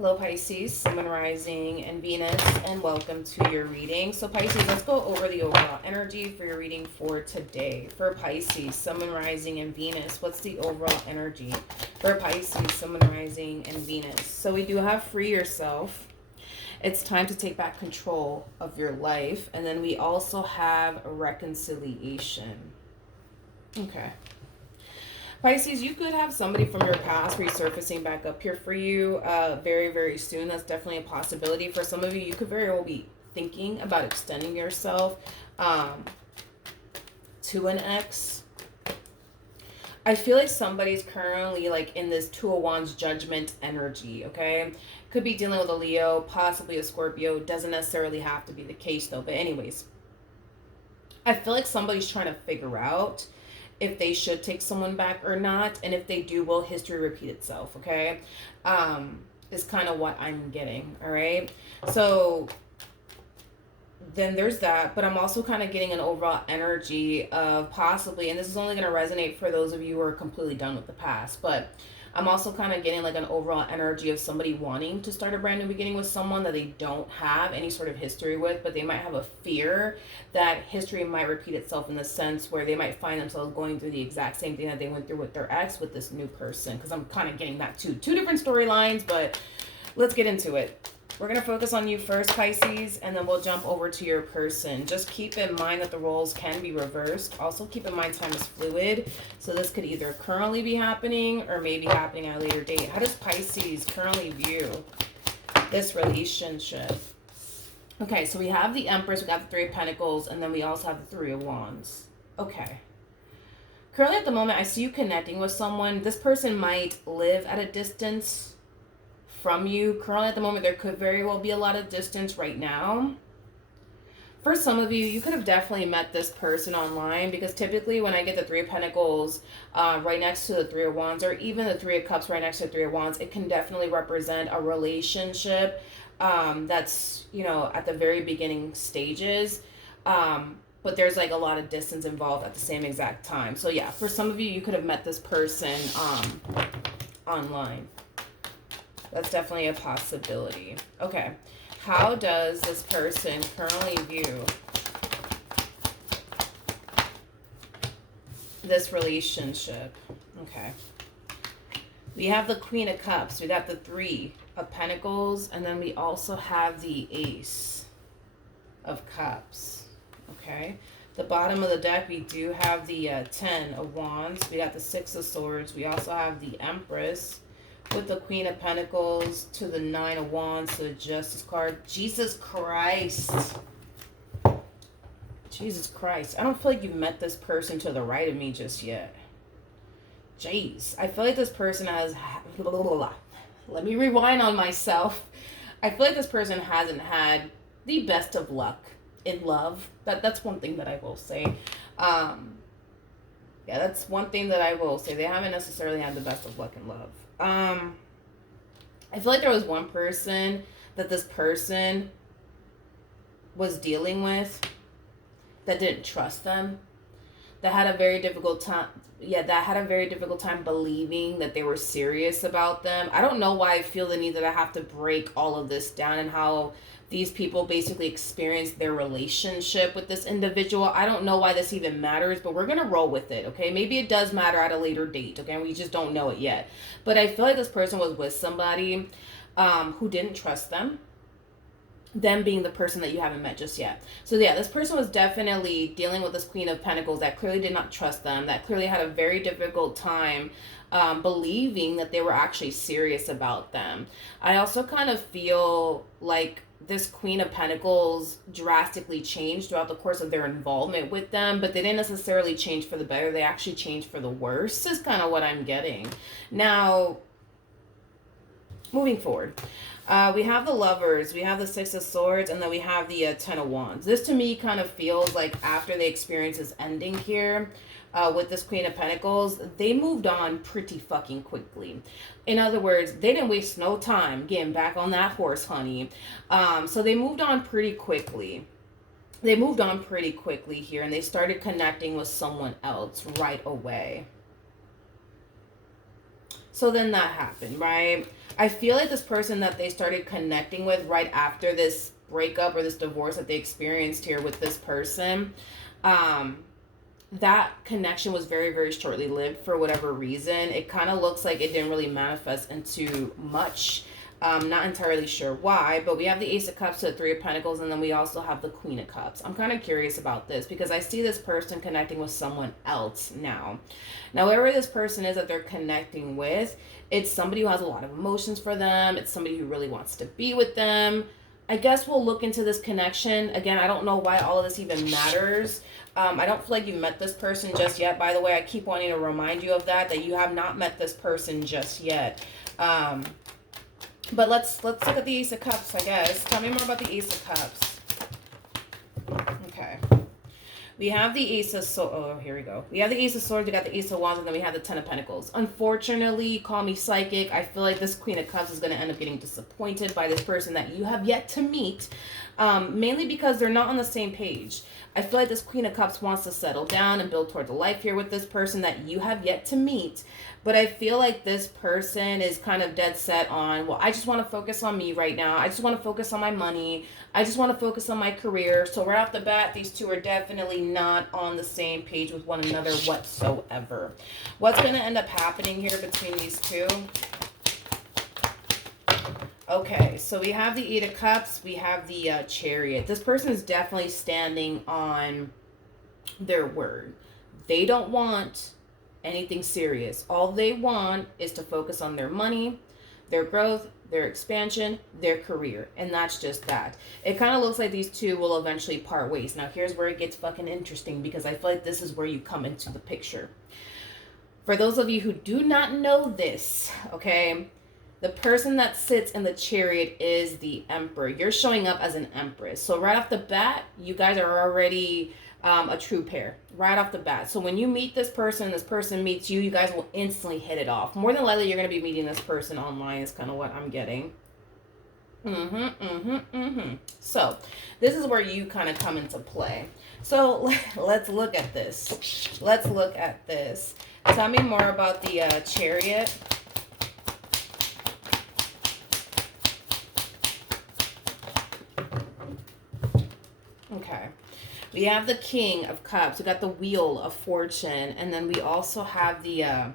Hello Pisces, Sun, Rising, and Venus, and welcome to your reading. So Pisces, let's go over the overall energy for your reading for today. For Pisces, Sun, Rising, and Venus, what's the overall energy for Pisces, Sun, Rising, and Venus? So we do have free yourself. It's time to take back control of your life. And then we also have reconciliation. Okay. Pisces, you could have somebody from your past resurfacing back up here for you very, very soon. That's definitely a possibility. For some of you, you could very well be thinking about extending yourself to an ex. I feel like somebody's currently like in this Two of Wands judgment energy, okay? Could be dealing with a Leo, possibly a Scorpio. Doesn't necessarily have to be the case though. But anyways, I feel like somebody's trying to figure out if they should take someone back or not, and if they do, will history repeat itself, okay? Is kind of what I'm getting, all right? So then there's that, but I'm also kind of getting an overall energy of possibly, and this is only going to resonate for those of you who are completely done with the past, but I'm also kind of getting like an overall energy of somebody wanting to start a brand new beginning with someone that they don't have any sort of history with, but they might have a fear that history might repeat itself in the sense where they might find themselves going through the exact same thing that they went through with their ex with this new person, because I'm kind of getting that too. Two different storylines, but let's get into it. We're going to focus on you first, Pisces, and then we'll jump over to your person. Just keep in mind that the roles can be reversed. Also keep in mind time is fluid. So this could either currently be happening or maybe happening at a later date. How does Pisces currently view this relationship? Okay, so we have the Empress, we got the Three of Pentacles, and then we also have the Three of Wands. Okay. Currently at the moment, I see you connecting with someone. This person might live at a distance from you. Currently at the moment, there could very well be a lot of distance right now. For some of you, you could have definitely met this person online, because typically when I get the Three of Pentacles right next to the Three of Wands, or even the Three of Cups right next to the Three of Wands, it can definitely represent a relationship that's, you know, at the very beginning stages. But there's like a lot of distance involved at the same exact time. So yeah, for some of you, you could have met this person online. That's definitely a possibility. Okay. How does this person currently view this relationship? Okay. We have the Queen of Cups. We got the Three of Pentacles. And then we also have the Ace of Cups. Okay. The bottom of the deck, we do have the Ten of Wands. We got the Six of Swords. We also have the Empress with the Queen of Pentacles to the Nine of Wands to the Justice card. Jesus Christ. Jesus Christ. I don't feel like you've met this person to the right of me just yet. Jeez. I feel like this person has... Let me rewind on myself. I feel like this person hasn't had the best of luck in love. That's one thing that I will say. Yeah, that's one thing that I will say. They haven't necessarily had the best of luck in love. I feel like there was one person that this person was dealing with that didn't trust them, that had a very difficult time. Yeah, that had a very difficult time believing that they were serious about them. I don't know why I feel the need that I have to break all of this down and how these people basically experienced their relationship with this individual. I don't know why this even matters, but we're going to roll with it, okay? Maybe it does matter at a later date, okay? We just don't know it yet. But I feel like this person was with somebody who didn't trust them being the person that you haven't met just yet. So yeah, this person was definitely dealing with this Queen of Pentacles that clearly did not trust them, that clearly had a very difficult time believing that they were actually serious about them. I also kind of feel like this Queen of Pentacles drastically changed throughout the course of their involvement with them, but they didn't necessarily change for the better. They actually changed for the worse, is kind of what I'm getting. Now, moving forward, we have the Lovers, we have the Six of Swords, and then we have the Ten of Wands. This to me kind of feels like after the experience is ending here, with this Queen of Pentacles, they moved on pretty fucking quickly. In other words, they didn't waste no time getting back on that horse, honey. So they moved on pretty quickly. They moved on pretty quickly here, and they started connecting with someone else right away. So then that happened, right? I feel like this person that they started connecting with right after this breakup or this divorce that they experienced here with this person, um, that connection was very, very shortly lived for whatever reason. It kind of looks like it didn't really manifest into much. Not entirely sure why, but we have the Ace of Cups to the Three of Pentacles, and then we also have the Queen of Cups. I'm kind of curious about this because I see this person connecting with someone else now. Now, whoever this person is that they're connecting with, it's somebody who has a lot of emotions for them. It's somebody who really wants to be with them. I guess we'll look into this connection. Again, I don't know why all of this even matters. I don't feel like you've met this person just yet. By the way, I keep wanting to remind you of that you have not met this person just yet. But let's look at the Ace of Cups, I guess. Tell me more about the Ace of Cups. Okay. We have the Ace of Swords. Oh, here we go. We have the Ace of Swords, we got the Ace of Wands, and then we have the Ten of Pentacles. Unfortunately, call me psychic, I feel like this Queen of Cups is going to end up getting disappointed by this person that you have yet to meet. Mainly because they're not on the same page. I feel like this Queen of Cups wants to settle down and build towards a life here with this person that you have yet to meet. But I feel like this person is kind of dead set on, well, I just want to focus on me right now. I just want to focus on my money. I just want to focus on my career. So right off the bat, these two are definitely not on the same page with one another whatsoever. What's going to end up happening here between these two? Okay, so we have the Eight of Cups. We have the Chariot. This person is definitely standing on their word. They don't want anything serious. All they want is to focus on their money, their growth, their expansion, their career. And that's just that. It kind of looks like these two will eventually part ways. Now, here's where it gets fucking interesting because I feel like this is where you come into the picture. For those of you who do not know this, okay, the person that sits in the Chariot is the Emperor. You're showing up as an Empress. So right off the bat, you guys are already a true pair. Right off the bat. So when you meet this person meets you, you guys will instantly hit it off. More than likely, you're going to be meeting this person online is kind of what I'm getting. So this is where you kind of come into play. So let's look at this. Let's look at this. Tell me more about the Chariot. Okay. We have the King of Cups. We got the Wheel of Fortune. And then we also have the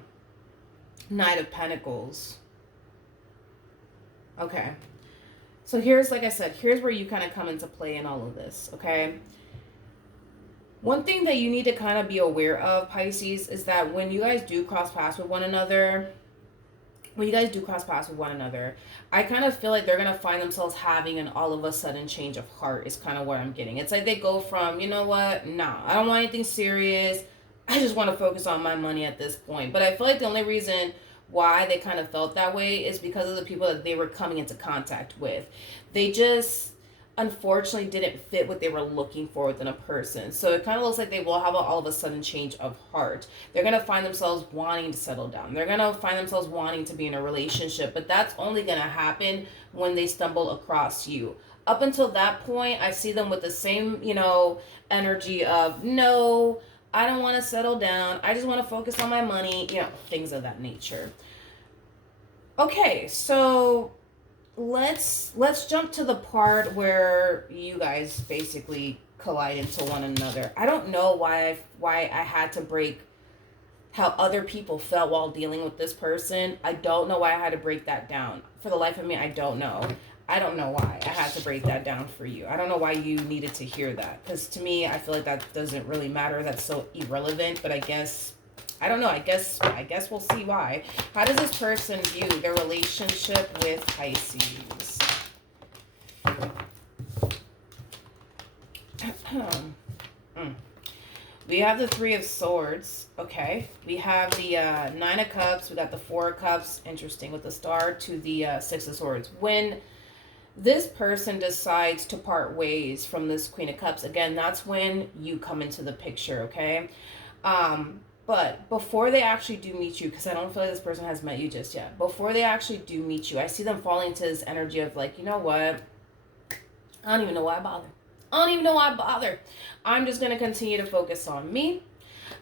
Knight of Pentacles. Okay. So here's, like I said, here's where you kind of come into play in all of this, okay? One thing that you need to kind of be aware of, Pisces, is that when you guys do cross paths with one another, I kind of feel like they're going to find themselves having an all of a sudden change of heart is kind of what I'm getting. It's like they go from, you know what, nah, I don't want anything serious. I just want to focus on my money at this point. But I feel like the only reason why they kind of felt that way is because of the people that they were coming into contact with. They just unfortunately didn't fit what they were looking for within a person. So it kind of looks like they will have a, all of a sudden change of heart. They're going to find themselves wanting to settle down. They're going to find themselves wanting to be in a relationship, but that's only going to happen when they stumble across you. Up until that point, I see them with the same, energy of, no, I don't want to settle down. I just want to focus on my money, things of that nature. Okay, so let's jump to the part where you guys basically collide into one another. I don't know why I had to break how other people felt while dealing with this person. I don't know why I had to break that down. For the life of me, I don't know. I don't know why I had to break that down for you. I don't know why you needed to hear that. Because to me, I feel like that doesn't really matter. That's so irrelevant. But I guess, I don't know. I guess we'll see why. How does this person view their relationship with Pisces? We have the Three of Swords. Okay. We have the Nine of Cups. We got the Four of Cups. Interesting. With the Star to the Six of Swords. When this person decides to part ways from this Queen of Cups, again, that's when you come into the picture, okay? But before they actually do meet you, because I don't feel like this person has met you just yet, before they actually do meet you, I see them falling into this energy of like, you know what? I don't even know why I bother. I'm just going to continue to focus on me.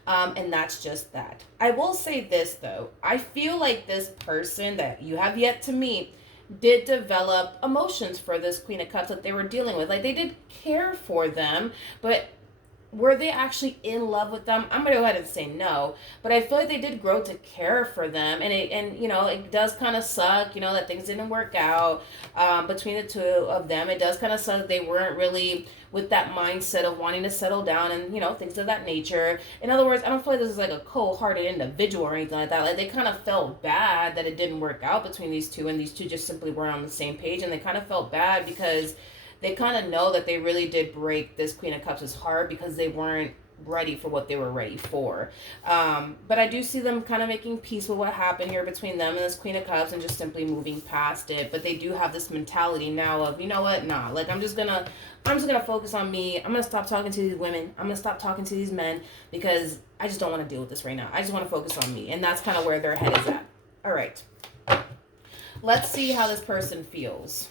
And that's just that. I will say this, though. I feel like this person that you have yet to meet did develop emotions for this Queen of Cups that they were dealing with. Like, they did care for them, but were they actually in love with them? I'm gonna go ahead and say no, but I feel like they did grow to care for them, and you know, it does kind of suck, you know, that things didn't work out between the two of them. It does kind of suck that they weren't really with that mindset of wanting to settle down and, you know, things of that nature. In other words, I don't feel like this is like a cold-hearted individual or anything like that. Like, they kind of felt bad that it didn't work out between these two, and these two just simply weren't on the same page, and they kind of felt bad because they kind of know that they really did break this Queen of Cups' heart because they weren't ready for what they were ready for. But I do see them kind of making peace with what happened here between them and this Queen of Cups and just simply moving past it. But they do have this mentality now of, you know what, nah, like I'm just gonna focus on me. I'm gonna stop talking to these women. I'm gonna stop talking to these men because I just don't want to deal with this right now. I just want to focus on me. And that's kind of where their head is at. All right. Let's see how this person feels.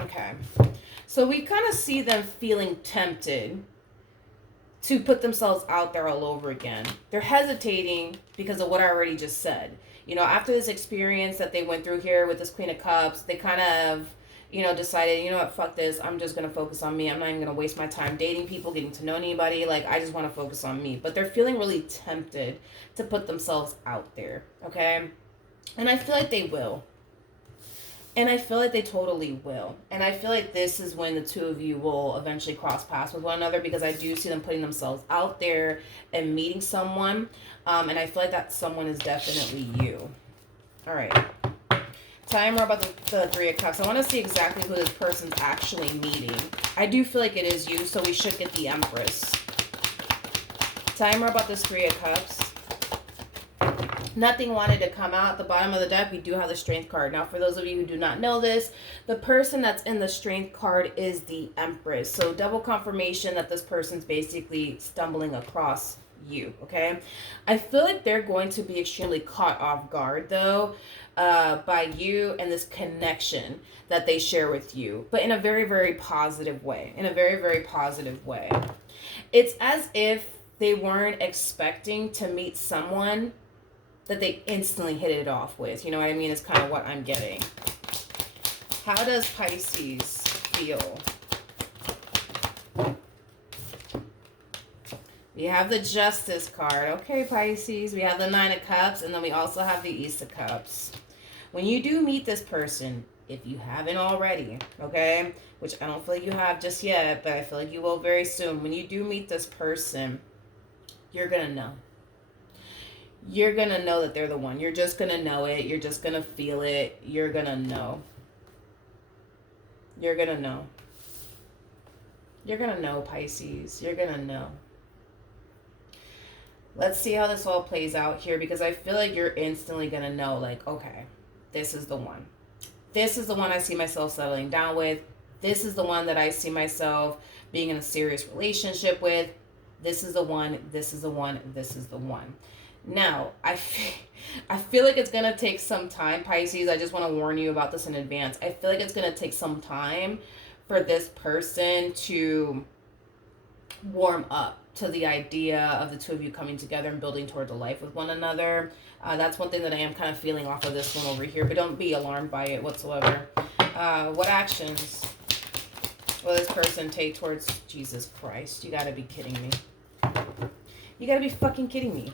Okay. So we kind of see them feeling tempted to put themselves out there all over again. They're hesitating because of what I already just said. You know, after this experience that they went through here with this Queen of Cups, they kind of, you know, decided, you know what, fuck this. I'm just going to focus on me. I'm not even going to waste my time dating people, getting to know anybody. Like, I just want to focus on me. But they're feeling really tempted to put themselves out there, okay? And I feel like they will. And I feel like they totally will. And I feel like this is when the two of you will eventually cross paths with one another, because I do see them putting themselves out there and meeting someone. And I feel like that someone is definitely you. All right. Tell me more about the Three of Cups. I want to see exactly who this person's actually meeting. I do feel like it is you, so we should get the Empress. Tell me more about this Three of Cups. Nothing wanted to come out. At the bottom of the deck, we do have the Strength card. Now, for those of you who do not know this, the person that's in the Strength card is the Empress. So double confirmation that this person's basically stumbling across you, okay? I feel like they're going to be extremely caught off guard, though, by you and this connection that they share with you, but in a very, very positive way. In a very, very positive way. It's as if they weren't expecting to meet someone that they instantly hit it off with. You know what I mean? It's kind of what I'm getting. How does Pisces feel? We have the Justice card. Okay, Pisces. We have the Nine of Cups, and then we also have the Ace of Cups. When you do meet this person, if you haven't already, okay, which I don't feel like you have just yet, but I feel like you will very soon. When you do meet this person, you're going to know. You're going to know that they're the one. You're just going to know it. You're just going to feel it. You're going to know. You're going to know. You're going to know, Pisces. You're going to know. Let's see how this all plays out here, because I feel like you're instantly going to know, like, okay, this is the one. This is the one I see myself settling down with. This is the one that I see myself being in a serious relationship with. This is the one. This is the one. This is the one. Now, I feel like it's going to take some time, Pisces. I just want to warn you about this in advance. I feel like it's going to take some time for this person to warm up to the idea of the two of you coming together and building towards a life with one another. That's one thing that I am kind of feeling off of this one over here, but don't be alarmed by it whatsoever. What actions will this person take towards Jesus Christ? You got to be kidding me. You got to be fucking kidding me.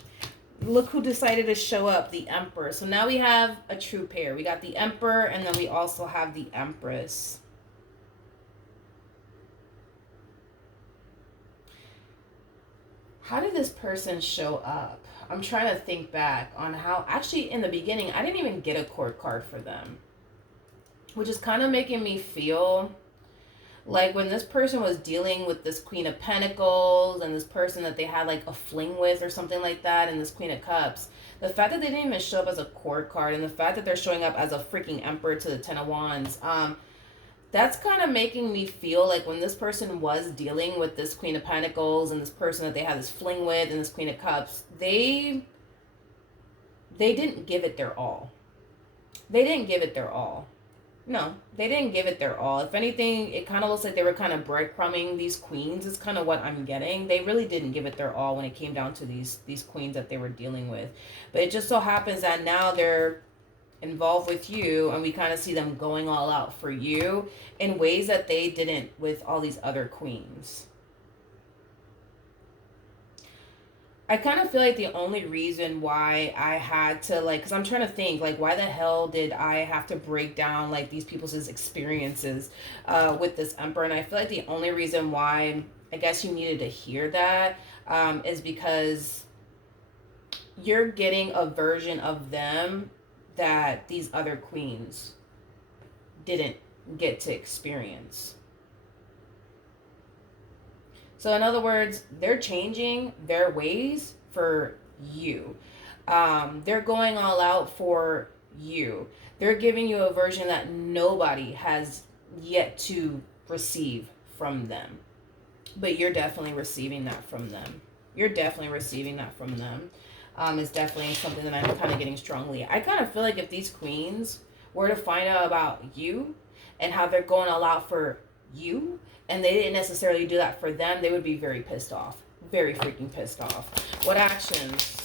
Look who decided to show up, the Emperor. So now we have a true pair. We got the Emperor, and then we also have the Empress. How did this person show up? I'm trying to think back on how... Actually, in the beginning, I didn't even get a court card for them, which is kind of making me feel like when this person was dealing with this Queen of Pentacles and this person that they had like a fling with or something like that, and this Queen of Cups, the fact that they didn't even show up as a court card, and the fact that they're showing up as a freaking Emperor to the Ten of Wands, that's kind of making me feel like when this person was dealing with this Queen of Pentacles and this person that they had this fling with and this Queen of Cups, they didn't give it their all. They didn't give it their all. No, they didn't give it their all. If anything, it kind of looks like they were kind of breadcrumbing these queens. Is kind of what I'm getting. They really didn't give it their all when it came down to these queens that they were dealing with. But it just so happens that now they're involved with you, and we kind of see them going all out for you in ways that they didn't with all these other queens. I kind of feel like the only reason why I had to, like, because I'm trying to think, like, why the hell did I have to break down, like, these people's experiences with this emperor? And I feel like the only reason why I guess you needed to hear that is because you're getting a version of them that these other queens didn't get to experience. So, in other words, they're changing their ways for you. They're going all out for you. They're giving you a version that nobody has yet to receive from them. But you're definitely receiving that from them. You're definitely receiving that from them. It's definitely something that I'm kind of getting strongly. I kind of feel like if these queens were to find out about you and how they're going all out for you, and they didn't necessarily do that for them, they would be very pissed off. Very freaking pissed off. What actions?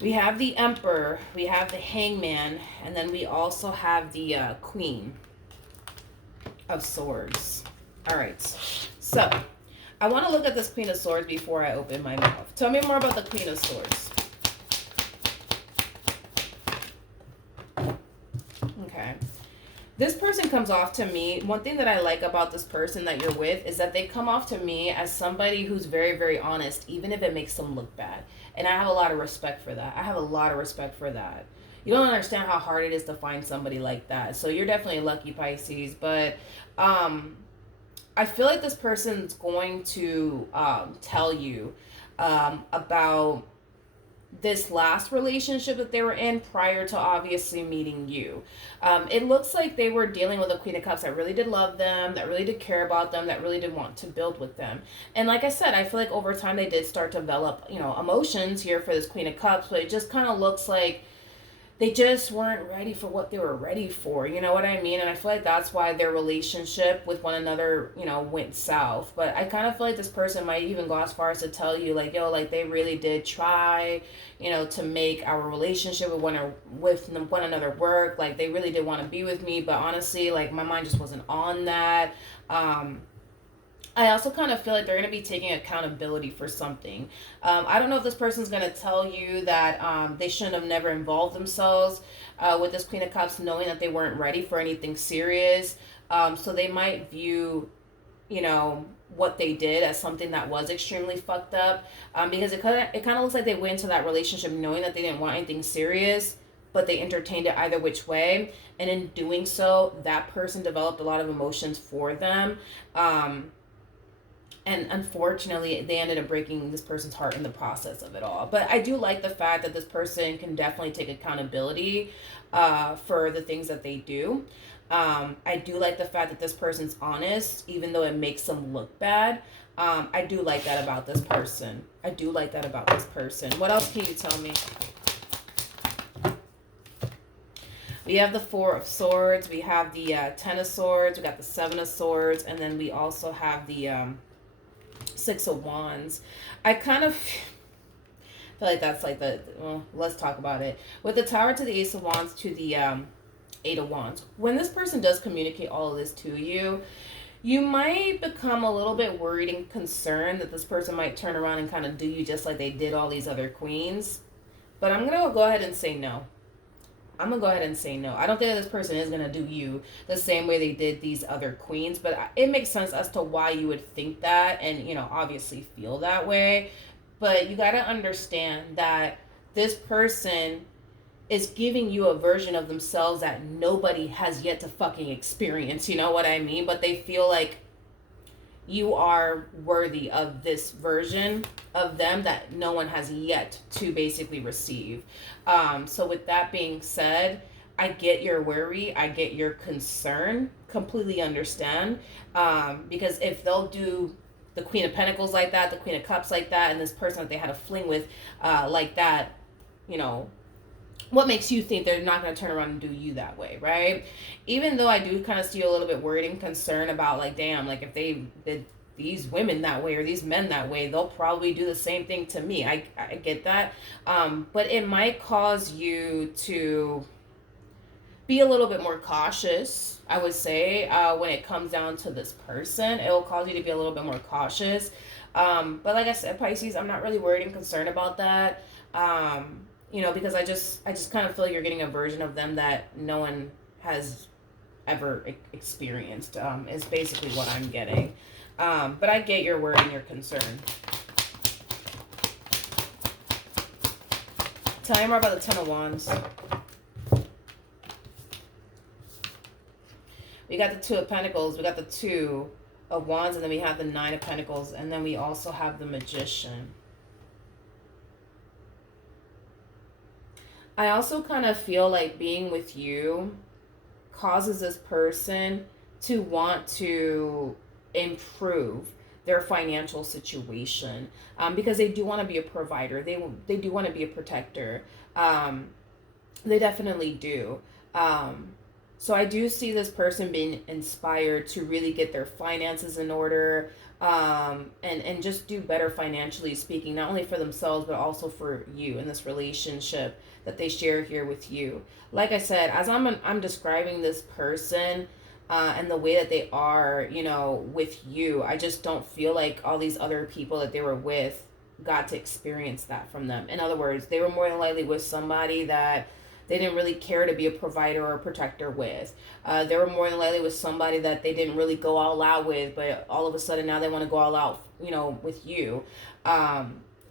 We have the Emperor, we have the Hangman, and then we also have the Queen of Swords. All right. So, I want to look at this Queen of Swords before I open my mouth. Tell me more about the Queen of Swords. Okay. This person comes off to me, one thing that I like about this person that you're with is that they come off to me as somebody who's very, very honest, even if it makes them look bad. And I have a lot of respect for that. I have a lot of respect for that. You don't understand how hard it is to find somebody like that. So you're definitely lucky, Pisces. But I feel like this person's going to tell you about this last relationship that they were in prior to obviously meeting you. It looks like they were dealing with a Queen of Cups that really did love them, that really did care about them, that really did want to build with them. And like I said, I feel like over time they did start to develop, emotions here for this Queen of Cups, but it just kind of looks like they just weren't ready for what they were ready for. You know what I mean? And I feel like that's why their relationship with one another, went south. But I kind of feel like this person might even go as far as to tell you, like, yo, like, they really did try, to make our relationship with one another work. Like, they really did want to be with me. But honestly, like, my mind just wasn't on that. I also kind of feel like they're going to be taking accountability for something. I don't know if this person's going to tell you that they shouldn't have never involved themselves with this Queen of Cups, knowing that they weren't ready for anything serious. So they might view, what they did as something that was extremely fucked up. Because it kind of looks like they went into that relationship knowing that they didn't want anything serious, but they entertained it either which way. And in doing so, that person developed a lot of emotions for them. And unfortunately, they ended up breaking this person's heart in the process of it all. But I do like the fact that this person can definitely take accountability for the things that they do. I do like the fact that this person's honest, even though it makes them look bad. I do like that about this person. I do like that about this person. What else can you tell me? We have the Four of Swords. We have the Ten of Swords. We got the Seven of Swords. And then we also have the Six of Wands. I kind of feel like that's like well, let's talk about it. With the Tower to the Ace of Wands to the Eight of Wands. When this person does communicate all of this to you, you might become a little bit worried and concerned that this person might turn around and kind of do you just like they did all these other queens. But I'm going to go ahead and say no. I don't think that this person is going to do you the same way they did these other queens, but it makes sense as to why you would think that and, obviously feel that way. But you got to understand that this person is giving you a version of themselves that nobody has yet to fucking experience, you know what I mean? But they feel like you are worthy of this version of them that no one has yet to basically receive. So with that being said, I get your worry. I get your concern. Completely understand. Because if they'll do the Queen of Pentacles like that, the Queen of Cups like that, and this person that they had a fling with like that, what makes you think they're not going to turn around and do you that way, right? Even though I do kind of see a little bit worried and concern about, like, damn, like if they did these women that way or these men that way, they'll probably do the same thing to me. I get that. But it might cause you to be a little bit more cautious, I would say, when it comes down to this person. It will cause you to be a little bit more cautious. But like I said, Pisces, I'm not really worried and concerned about that. Because I just kind of feel like you're getting a version of them that no one has ever experienced. Is basically what I'm getting. But I get your worry and your concern. Tell me more about the Ten of Wands. We got the Two of Pentacles, we got the Two of Wands, and then we have the Nine of Pentacles, and then we also have the Magician. I also kind of feel like being with you causes this person to want to improve their financial situation, because they do want to be a provider. They do want to be a protector. They definitely do. So I do see this person being inspired to really get their finances in order, and just do better financially speaking, not only for themselves, but also for you in this relationship that they share here with you. Like I said, as I'm describing this person, and the way that they are, with you, I just don't feel like all these other people that they were with got to experience that from them. In other words, they were more than likely with somebody that they didn't really care to be a provider or a protector with. They were more than likely with somebody that they didn't really go all out with, but all of a sudden now they want to go all out, with you.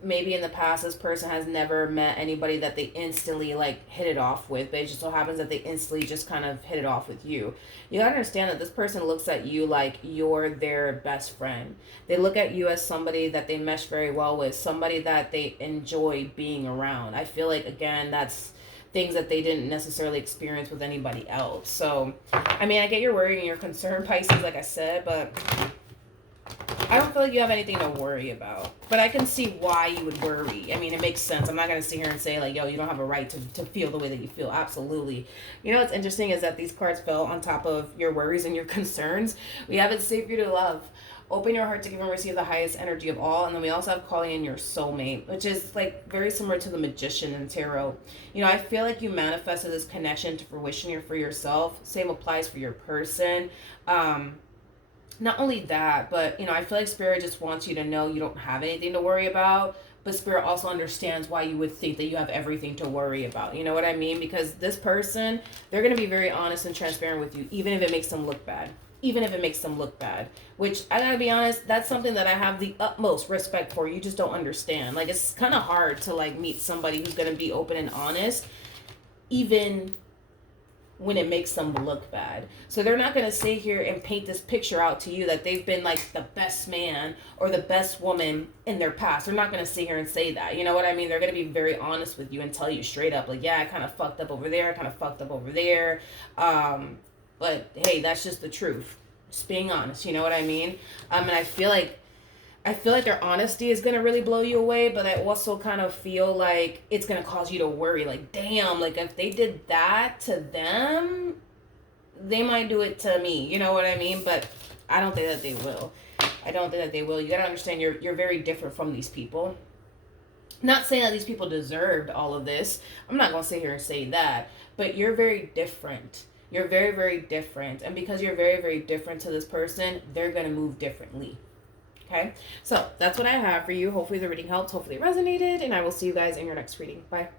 Maybe in the past this person has never met anybody that they instantly like hit it off with, but it just so happens that they instantly just kind of hit it off with you. You gotta understand that this person looks at you like you're their best friend. They look at you as somebody that they mesh very well with, somebody that they enjoy being around. I feel like, again, that's things that they didn't necessarily experience with anybody else. So, I mean, I get your worry and your concern, Pisces, like I said, but I don't feel like you have anything to worry about. But I can see why you would worry. I mean, it makes sense. I'm not going to sit here and say, like, yo, you don't have a right to feel the way that you feel. Absolutely. You know what's interesting is that these cards fell on top of your worries and your concerns. We have it safe for you to love. Open your heart to give and receive the highest energy of all. And then we also have calling in your soulmate, which is like very similar to the Magician in tarot. I feel like you manifested this connection to fruition here for yourself. Same applies for your person. Not only that, but, I feel like Spirit just wants you to know you don't have anything to worry about. But Spirit also understands why you would think that you have everything to worry about. You know what I mean? Because this person, they're going to be very honest and transparent with you, even if it makes them look bad. Even if it makes them look bad, which I gotta be honest, that's something that I have the utmost respect for. You just don't understand. Like, it's kind of hard to like meet somebody who's gonna be open and honest, even when it makes them look bad. So they're not gonna sit here and paint this picture out to you that they've been like the best man or the best woman in their past. They're not gonna sit here and say that. You know what I mean? They're gonna be very honest with you and tell you straight up, like, yeah, I kind of fucked up over there. I kind of fucked up over there. But hey, that's just the truth. Just being honest, you know what I mean? And I feel like their honesty is gonna really blow you away, but I also kind of feel like it's gonna cause you to worry. Like, damn, like if they did that to them, they might do it to me. You know what I mean? But I don't think that they will. I don't think that they will. You gotta understand, you're very different from these people. Not saying that these people deserved all of this. I'm not gonna sit here and say that, but you're very different. You're very, very different. And because you're very, very different to this person, they're going to move differently. Okay? So that's what I have for you. Hopefully the reading helped. Hopefully it resonated. And I will see you guys in your next reading. Bye.